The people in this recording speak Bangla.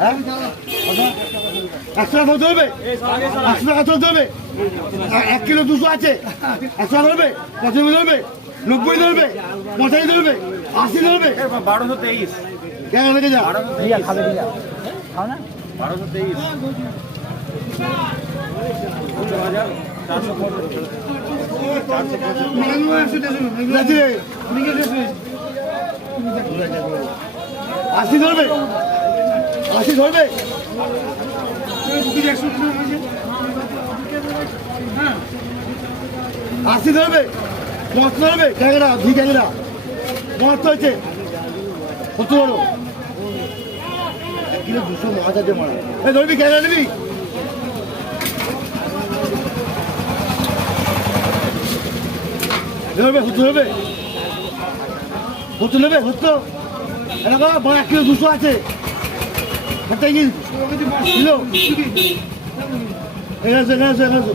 হ্যাঁ 100 টাকা ধরবে 100 টাকা ধরবে 1 কিলো 200 আছে 100 ধরবে 95 ধরবে 90 ধরবে 85 ধরবে 80 ধরবে 1223 কেন রেখে যা দিয়া খাবে দিয়া খাও না 1223 80 ধরবে 80 ধরবে 80 ধরবে 75 ধরবে ক্যাংরা 2 ক্যাংরা 75 হয়েছে 70 ধরো 1 কিলো 200 মাছ আছে মারা এই ধরবি ক্যাংরা নিবি ধরবে 70 ধরবে 70 নেবে 70 এলাকা 1 কিলো 200 আছে হাতে গিয়ে কিলো এগারোশো